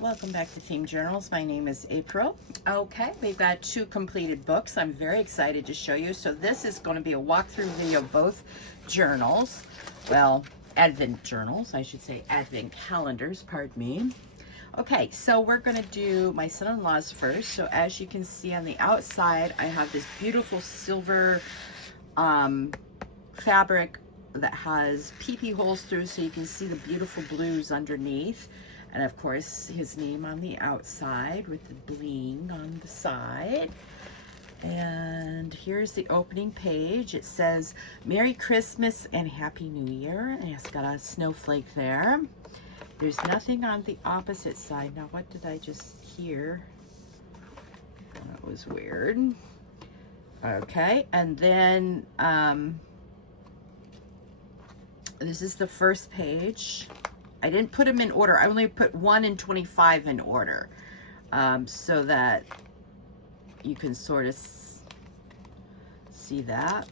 Welcome back to Themed Journals. My name is April. Okay, we've got 2 completed books. I'm very excited to show you. So this is going to be a walkthrough video of both journals. Well, Advent journals, I should say Advent calendars, pardon me. Okay, so we're going to do my son-in-law's first. So as you can see on the outside, I have this beautiful silver fabric that has peepee holes through so you can see the beautiful blues underneath. And of course, his name on the outside with the bling on the side. And here's the opening page. It says, Merry Christmas and Happy New Year. And it's got a snowflake there. There's nothing on the opposite side. Now, what did I just hear? That was weird. Okay, and then this is the first page. I didn't put them in order. I only put 1 and 25 in order so that you can sort of see that.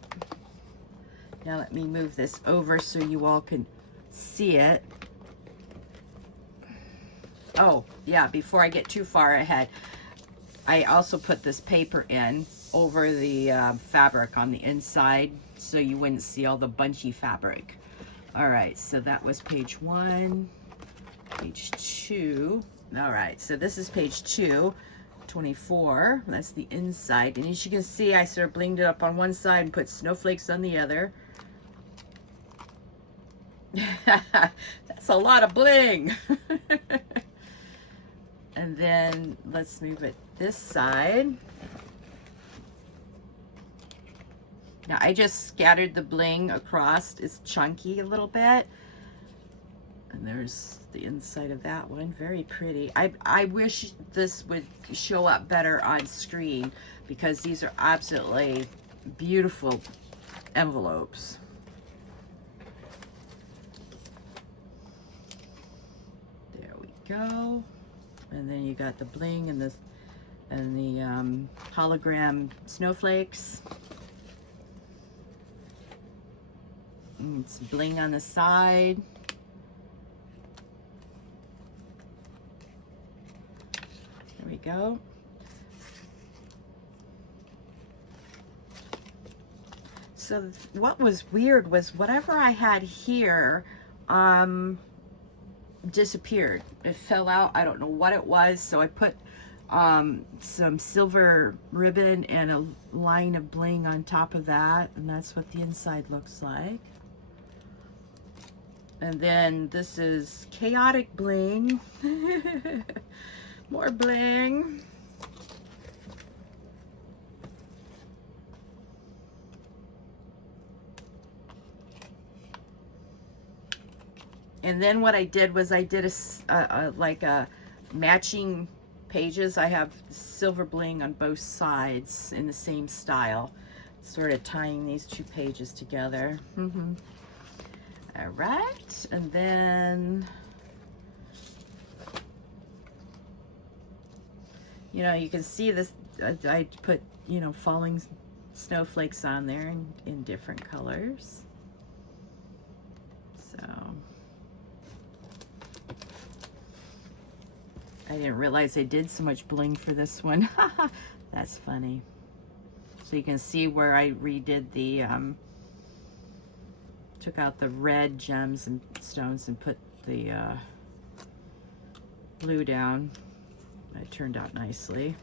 Now let me move this over so you all can see it. Oh, yeah, before I get too far ahead, I also put this paper in over the fabric on the inside so you wouldn't see all the bunchy fabric. All right, so that was page 1, page 2. All right, so this is page 2, 24. That's the inside. And as you can see, I sort of blinged it up on one side and put snowflakes on the other. That's a lot of bling. And then let's move it this side. Now I just scattered the bling across. It's chunky a little bit. And there's the inside of that one. Very pretty. I wish this would show up better on screen because these are absolutely beautiful envelopes. There we go. And then you got the bling and the hologram snowflakes. It's bling on the side. There we go. So what was weird was whatever I had here disappeared. It fell out. I don't know what it was. So I put some silver ribbon and a line of bling on top of that. And that's what the inside looks like. And then this is chaotic bling. More bling. And then what I did was I did like a matching pages. I have silver bling on both sides in the same style, sort of tying these 2 pages together. All right, and then, you know, you can see this, I put, you know, falling snowflakes on there in different colors. So, I didn't realize I did so much bling for this one. That's funny. So you can see where I redid the, took out the red gems and stones and put the blue down. It turned out nicely.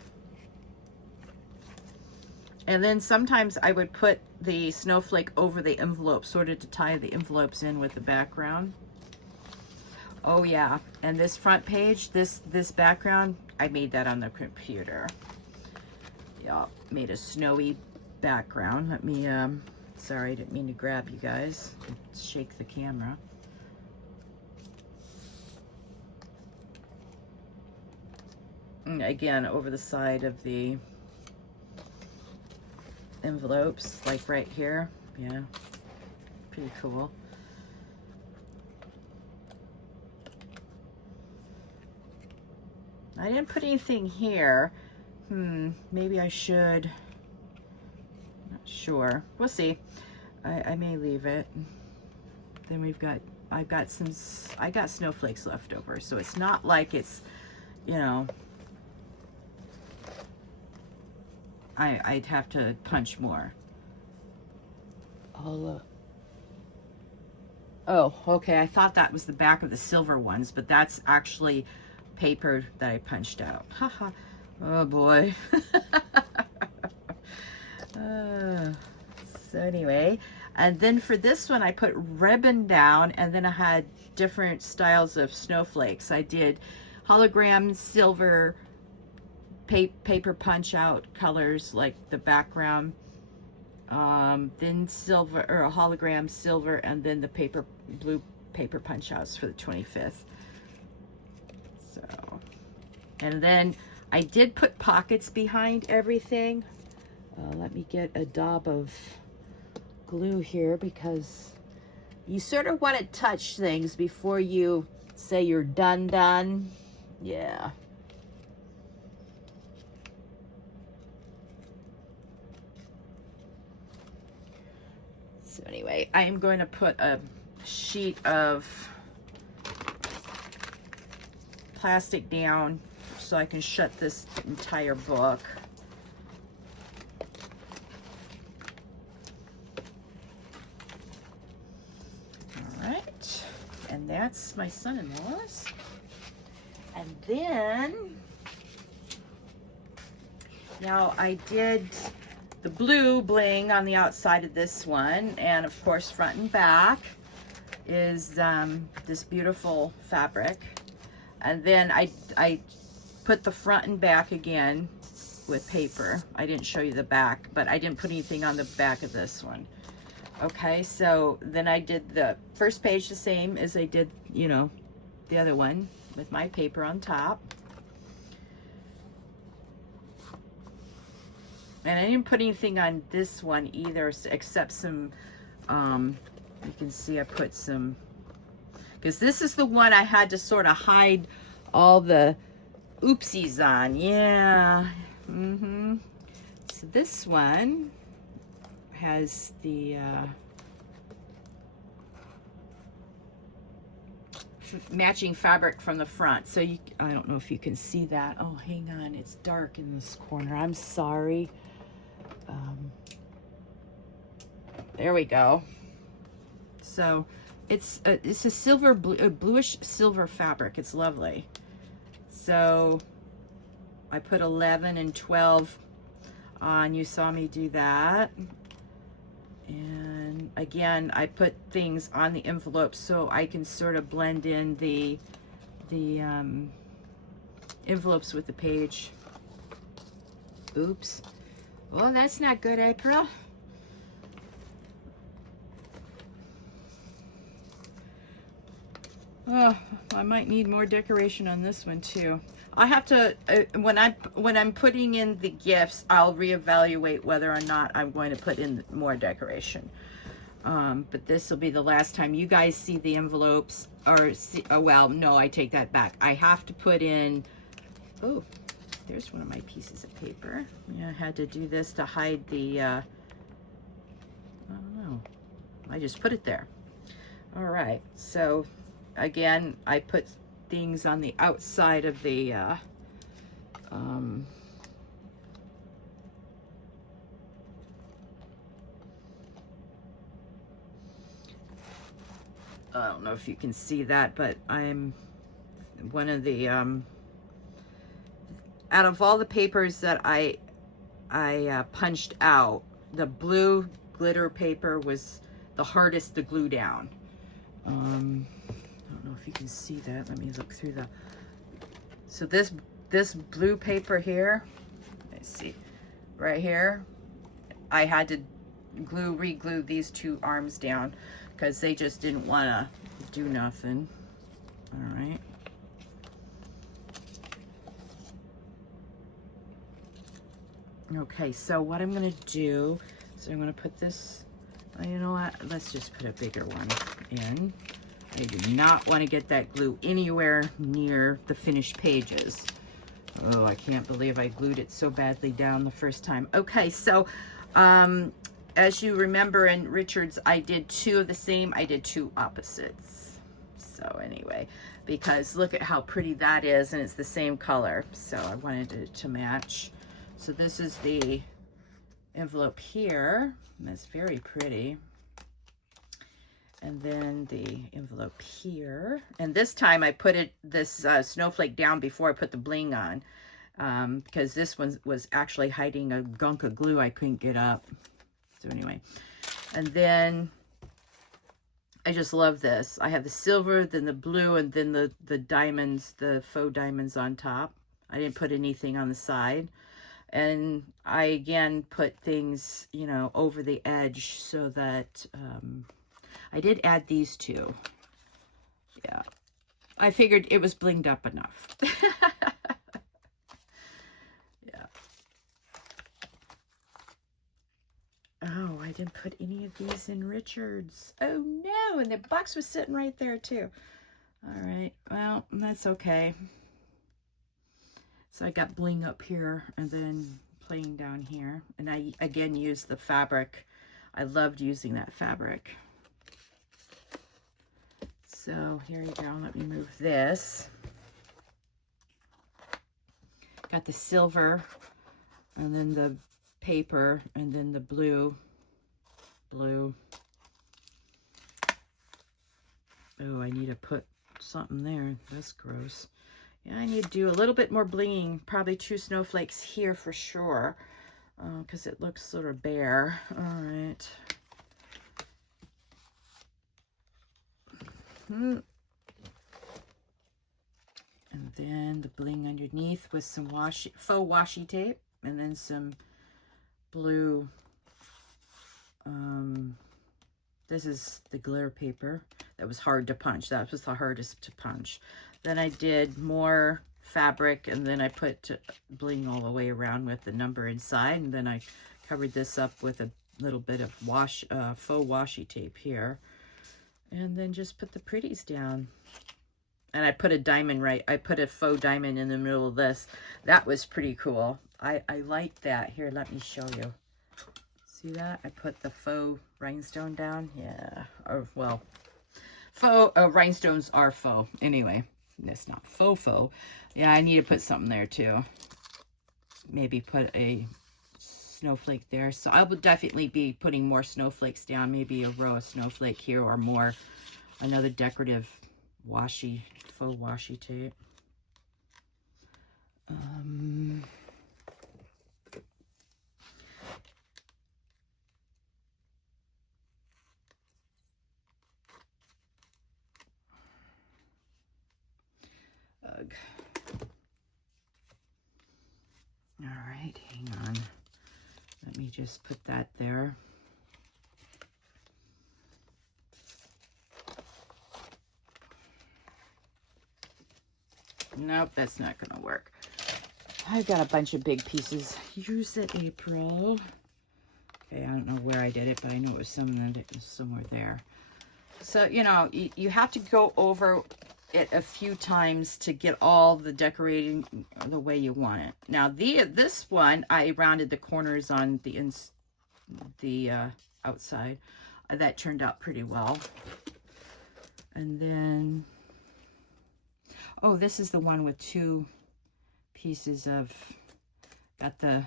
And then sometimes I would put the snowflake over the envelope, sort of to tie the envelopes in with the background. Oh yeah, and this front page, this background, I made that on the computer. Yeah, made a snowy background. Let me, sorry, I didn't mean to grab you guys. Shake the camera. And again, over the side of the envelopes, like right here. Yeah, pretty cool. I didn't put anything here. Maybe I should. Not sure. We'll see. I may leave it. Then I got snowflakes left over, so it's not like it's you know, I'd have to punch more. Oh, okay, I thought that was the back of the silver ones, but that's actually paper that I punched out. Haha. Oh boy. So anyway, and then for this one I put ribbon down, and then I had different styles of snowflakes. I did hologram silver paper punch out colors like the background, then silver, or a hologram silver, and then the blue paper punch outs for the 25th. So, and then I did put pockets behind everything. Let me get a daub of glue here, because you sort of want to touch things before you say you're done. Yeah. So anyway, I am going to put a sheet of plastic down so I can shut this entire book. All right, and that's my son-in-law's. And then, now I did the blue bling on the outside of this one, and of course front and back is this beautiful fabric. And then I put the front and back again with paper. I didn't show you the back, but I didn't put anything on the back of this one. Okay, so then I did the first page the same as I did, you know, the other one, with my paper on top. And I didn't put anything on this one either, except some, you can see I put some, because this is the one I had to sort of hide all the oopsies on. Yeah. So this one has the matching fabric from the front. So you, I don't know if you can see that. Oh, hang on, it's dark in this corner. I'm sorry. There we go. So it's a silver, bluish silver fabric. It's lovely. So I put 11 and 12 on. You saw me do that. And again, I put things on the envelope so I can sort of blend in the envelopes with the page. Oops. Well, that's not good, April. Oh, I might need more decoration on this one too. I have to, when I'm putting in the gifts, I'll reevaluate whether or not I'm going to put in more decoration. But this will be the last time you guys see the envelopes, or see, oh, well, no, I take that back. I have to put in, oh, there's one of my pieces of paper. Yeah, I had to do this to hide the, I don't know. I just put it there. All right, so again, I put things on the outside of the I don't know if you can see that, but I'm one of the out of all the papers that I punched out, the blue glitter paper was the hardest to glue down. I don't know if you can see that. Let me look through the, so this blue paper here, let's see, right here, I had to re-glue these two arms down because they just didn't want to do nothing. All right. Okay, so what I'm going to do is I'm going to put this, you know what, let's just put a bigger one in. I do not want to get that glue anywhere near the finished pages. Oh, I can't believe I glued it so badly down the first time. Okay, so as you remember in Richard's, I did two of the same, I did two opposites. So anyway, because look at how pretty that is, and it's the same color. So I wanted it to match. So this is the envelope here, and that's very pretty. And then the envelope here. And this time I put this snowflake down before I put the bling on, because this one was actually hiding a gunk of glue I couldn't get up. So anyway, and then I just love this. I have the silver, then the blue, and then the diamonds, the faux diamonds on top. I didn't put anything on the side. And I, again, put things, you know, over the edge so that, I did add these two. Yeah. I figured it was blinged up enough. Yeah. Oh, I didn't put any of these in Richard's. Oh, no. And the box was sitting right there, too. All right. Well, that's okay. So I got bling up here and then plain down here. And I, again, used the fabric. I loved using that fabric. So here you go. Let me move this. Got the silver and then the paper and then the blue. Oh, I need to put something there. That's gross. Yeah, I need to do a little bit more blinging. Probably 2 snowflakes here for sure, because it looks sort of bare. All right. And then the bling underneath with some faux washi tape, and then some blue. This is the glitter paper that was hard to punch. That was the hardest to punch. Then I did more fabric, and then I put bling all the way around with the number inside, and then I covered this up with a little bit of faux washi tape here, and then just put the pretties down. And I put a diamond I put a faux diamond in the middle of this. That was pretty cool. I like that. Here, let me show you. See that? I put the faux rhinestone down. Yeah. Or, well, faux rhinestones are faux. Anyway, it's not faux. Yeah, I need to put something there too. Maybe put a snowflake there. So I will definitely be putting more snowflakes down. Maybe a row of snowflake here, or more. Another decorative faux washi tape. Ugh. All right, hang on. Let me just put that there. Nope, that's not gonna work. I've got a bunch of big pieces. Use it, April. Okay, I don't know where I did it, but I know it was somewhere there. So, you know, you have to go over it a few times to get all the decorating the way you want it. Now, this one, I rounded the corners on the outside. That turned out pretty well. And then, oh, this is the one with 2 pieces of, got the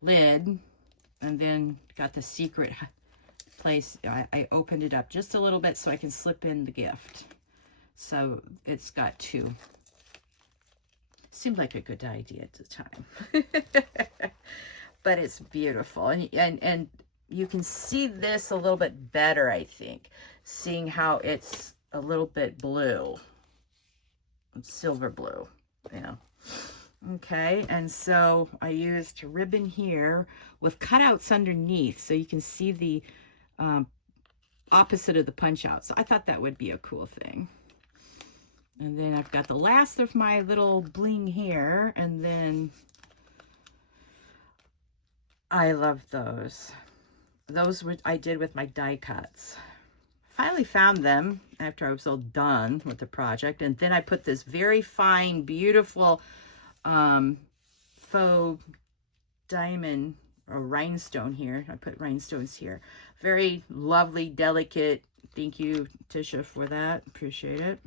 lid, and then got the secret place. I opened it up just a little bit so I can slip in the gift. So it's got 2. Seemed like a good idea at the time. But it's beautiful. And you can see this a little bit better, I think, seeing how it's a little bit blue. Silver blue, you know. Okay, and so I used ribbon here with cutouts underneath so you can see the opposite of the punch out. So I thought that would be a cool thing. And then I've got the last of my little bling here, and then I love those. Those I did with my die cuts. Finally found them after I was all done with the project, and then I put this very fine, beautiful faux diamond or rhinestone here. I put rhinestones here. Very lovely, delicate Thank you, Tisha, for that. Appreciate it.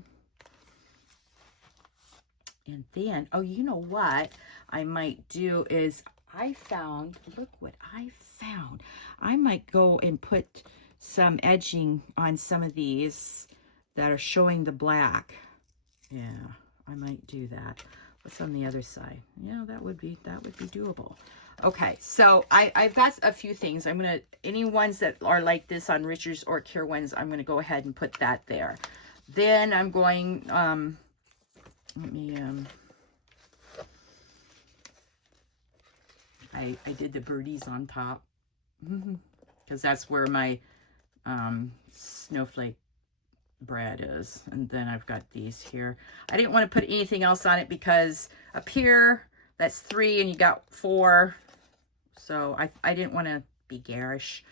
And then, oh, you know what I might do is look what I found. I might go and put some edging on some of these that are showing the black. Yeah, I might do that. What's on the other side? Yeah, that would be doable. Okay, so I've got a few things. I'm gonna, any ones that are like this on Richards or Care ones, I'm gonna go ahead and put that there. Then I'm going, let me, I did the birdies on top because that's where my snowflake bread is. And then I've got these here. I didn't want to put anything else on it because up here, that's 3 and you got 4. So I didn't want to be garish.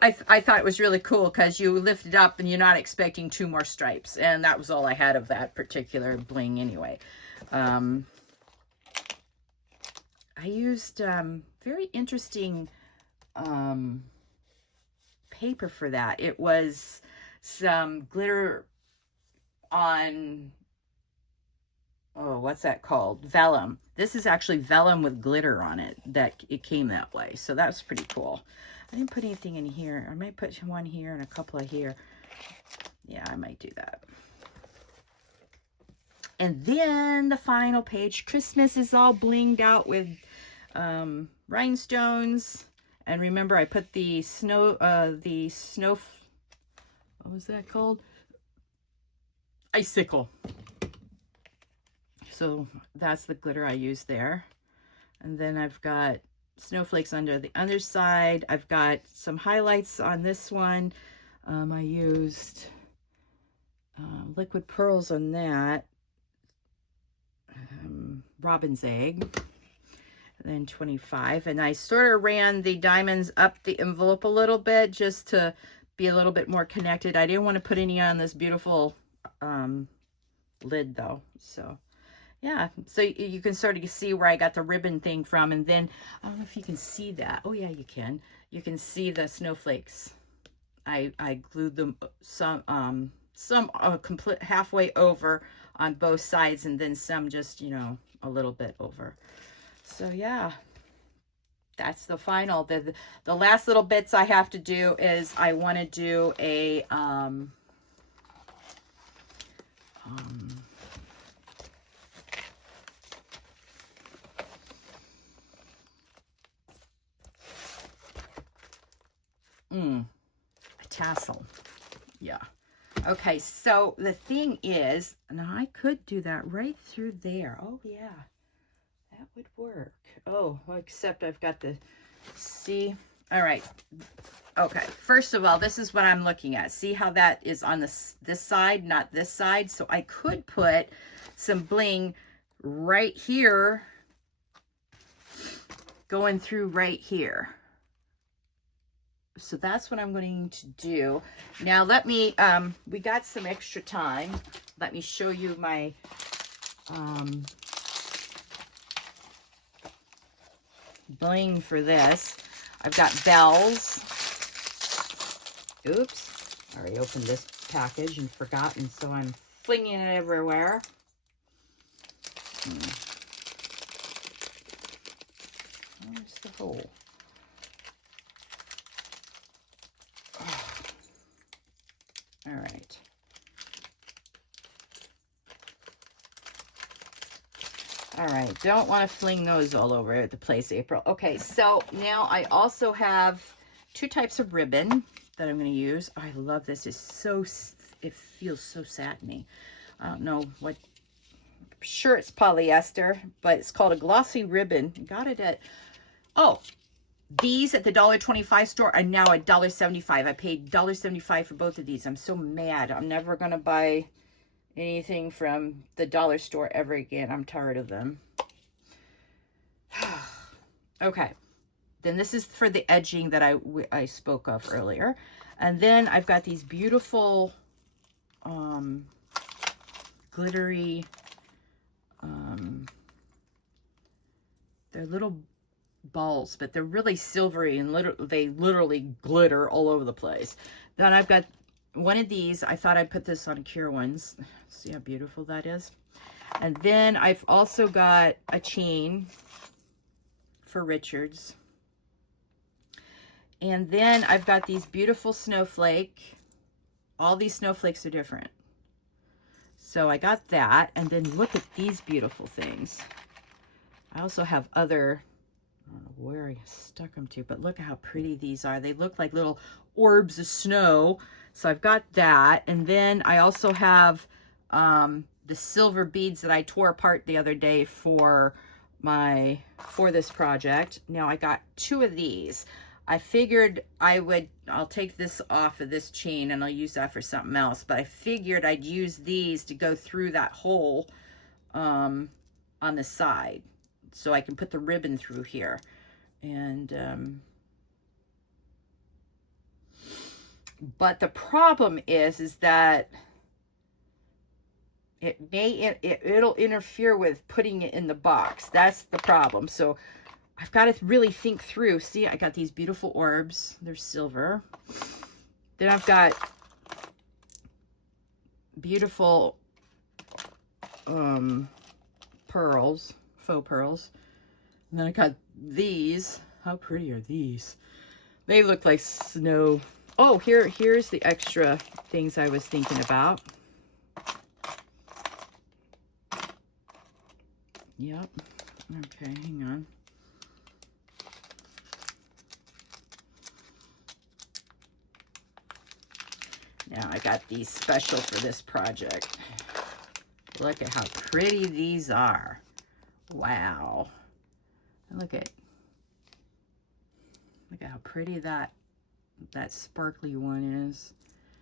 I thought it was really cool because you lift it up and you're not expecting 2 more stripes. And that was all I had of that particular bling anyway. I used very interesting paper for that. It was some glitter on, oh, what's that called? Vellum. This is actually vellum with glitter on it, that it came that way. So that was pretty cool. I didn't put anything in here. I might put one here and a couple of here. Yeah, I might do that. And then the final page, Christmas is all blinged out with rhinestones. And remember, I put the snow, what was that called? Icicle. So that's the glitter I used there. And then I've got snowflakes under the underside. I've got some highlights on this one. I used liquid pearls on that. Robin's egg. And then 25. And I sort of ran the diamonds up the envelope a little bit just to be a little bit more connected. I didn't want to put any on this beautiful lid though. So yeah, so you can sort of see where I got the ribbon thing from. And then, I don't know if you can see that. Oh yeah, you can. You can see the snowflakes. I glued them some complete halfway over on both sides, and then some just, you know, a little bit over. So yeah, that's the final. The last little bits I have to do is I want to do a tassel. Yeah. Okay, so the thing is, now I could do that right through there. Oh yeah, that would work. Oh, well, except I've got the, see, all right. Okay, first of all, this is what I'm looking at. See how that is on this side, not this side? So I could put some bling right here, going through right here. So that's what I'm going to do. Now let me, we got some extra time. Let me show you my, bling for this. I've got bells. Oops, I already opened this package and forgotten, so I'm flinging it everywhere. Where's the hole? All right. All right, don't want to fling those all over the place, April. Okay, so now I also have 2 types of ribbon that I'm going to use. Oh, I love this. It's so, it feels so satiny. I don't know what, I'm sure it's polyester, but it's called a glossy ribbon. Got it at, oh, these at the $1.25 store are now at $1.75. I paid $1.75 for both of these. I'm so mad. I'm never going to buy anything from the dollar store ever again. I'm tired of them. Okay. Then this is for the edging that I spoke of earlier. And then I've got these beautiful glittery, they're little balls, but they're really silvery and they literally glitter all over the place. Then I've got one of these. I thought I'd put this on Cure Ones. See how beautiful that is? And then I've also got a chain for Richards. And then I've got these beautiful snowflake. All these snowflakes are different. So I got that. And then look at these beautiful things. I also have other, I don't know where I stuck them to, but look at how pretty these are. They look like little orbs of snow. So I've got that. And then I also have the silver beads that I tore apart the other day for this project. Now I got 2 of these. I figured I'll take this off of this chain and I'll use that for something else, but I figured I'd use these to go through that hole on the side so I can put the ribbon through here. And but the problem is that it'll interfere with putting it in the box. That's the problem. So I've got to really think through. See, I got these beautiful orbs. They're silver. Then I've got beautiful pearls, faux pearls. And then I got these. How pretty are these? They look like snow. Oh, here's the extra things I was thinking about. Yep. Okay, hang on. Now I got these special for this project. Look at how pretty these are. Wow. Look at how pretty that sparkly one is.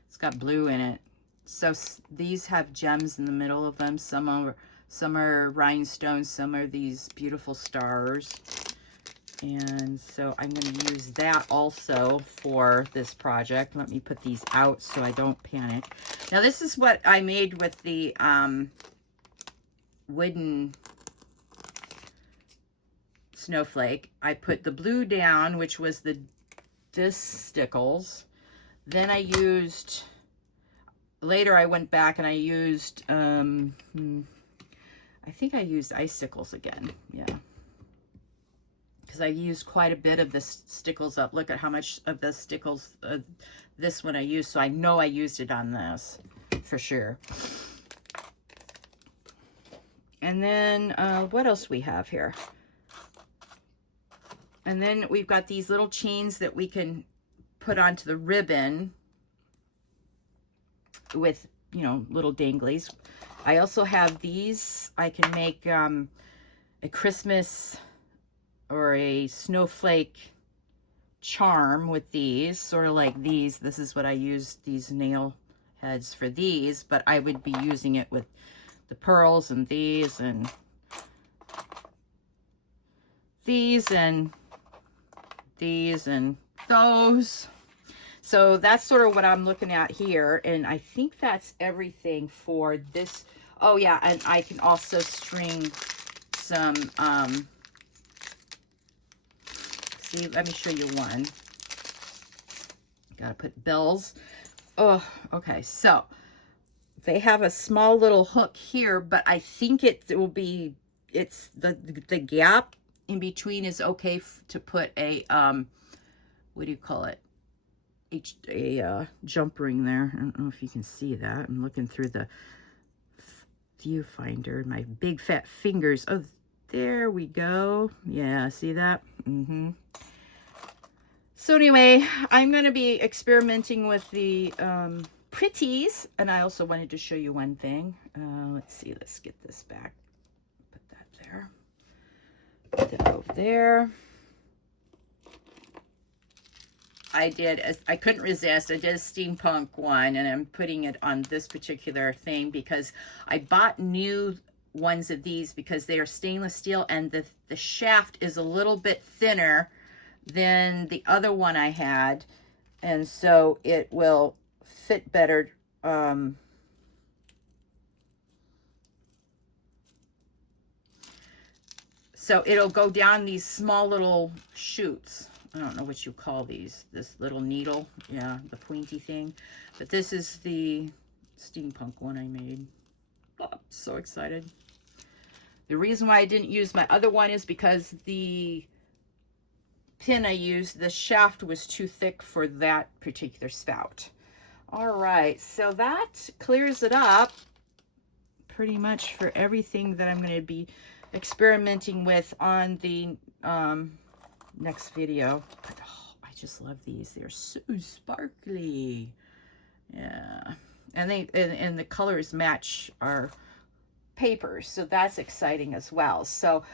It's got blue in it. So these have gems in the middle of them. Some are rhinestones, some are these beautiful stars. And so I'm going to use that also for this project. Let me put these out so I don't panic. Now this is what I made with the wooden snowflake. I put the blue down, which was this stickles. Then I used, later I went back and I used, I think I used icicles again. Yeah. Because I used quite a bit of the stickles up. Look at how much of the stickles, this one I used. So I know I used it on this for sure. And then what else we have here? And then we've got these little chains that we can put onto the ribbon with, you know, little danglies. I also have these. I can make a Christmas or a snowflake charm with these, sort of like these. This is what I use these nail heads for these, but I would be using it with the pearls and these and these and these and those. So that's sort of what I'm looking at here, and I think that's everything for this. Oh yeah, and I can also string some see, let me show you one. Gotta put bells. Oh, okay, so they have a small little hook here, but I think it will be, it's the gap in between is okay to put a what do you call it, a jump ring there. I don't know if you can see that. I'm looking through the viewfinder, my big fat fingers. Oh, there we go. Yeah, see that? So anyway, I'm going to be experimenting with the pretties, and I also wanted to show you one thing. Let's see, let's get this back. Put that there. Put it over there. I couldn't resist. I did a steampunk one, and I'm putting it on this particular thing because I bought new ones of these because they are stainless steel, and the shaft is a little bit thinner than the other one I had, and so it will fit better. So it'll go down these small little chutes. I don't know what you call these. This little needle. Yeah, the pointy thing. But this is the steampunk one I made. Oh, I'm so excited. The reason why I didn't use my other one is because the pin I used, the shaft was too thick for that particular spout. All right, so that clears it up pretty much for everything that I'm going to be experimenting with on the next video. But, oh, I just love these. They're so sparkly. Yeah, and and the colors match our papers, so that's exciting as well. So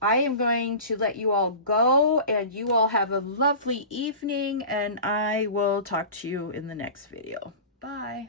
I am going to let you all go, and you all have a lovely evening, and I will talk to you in the next video. Bye.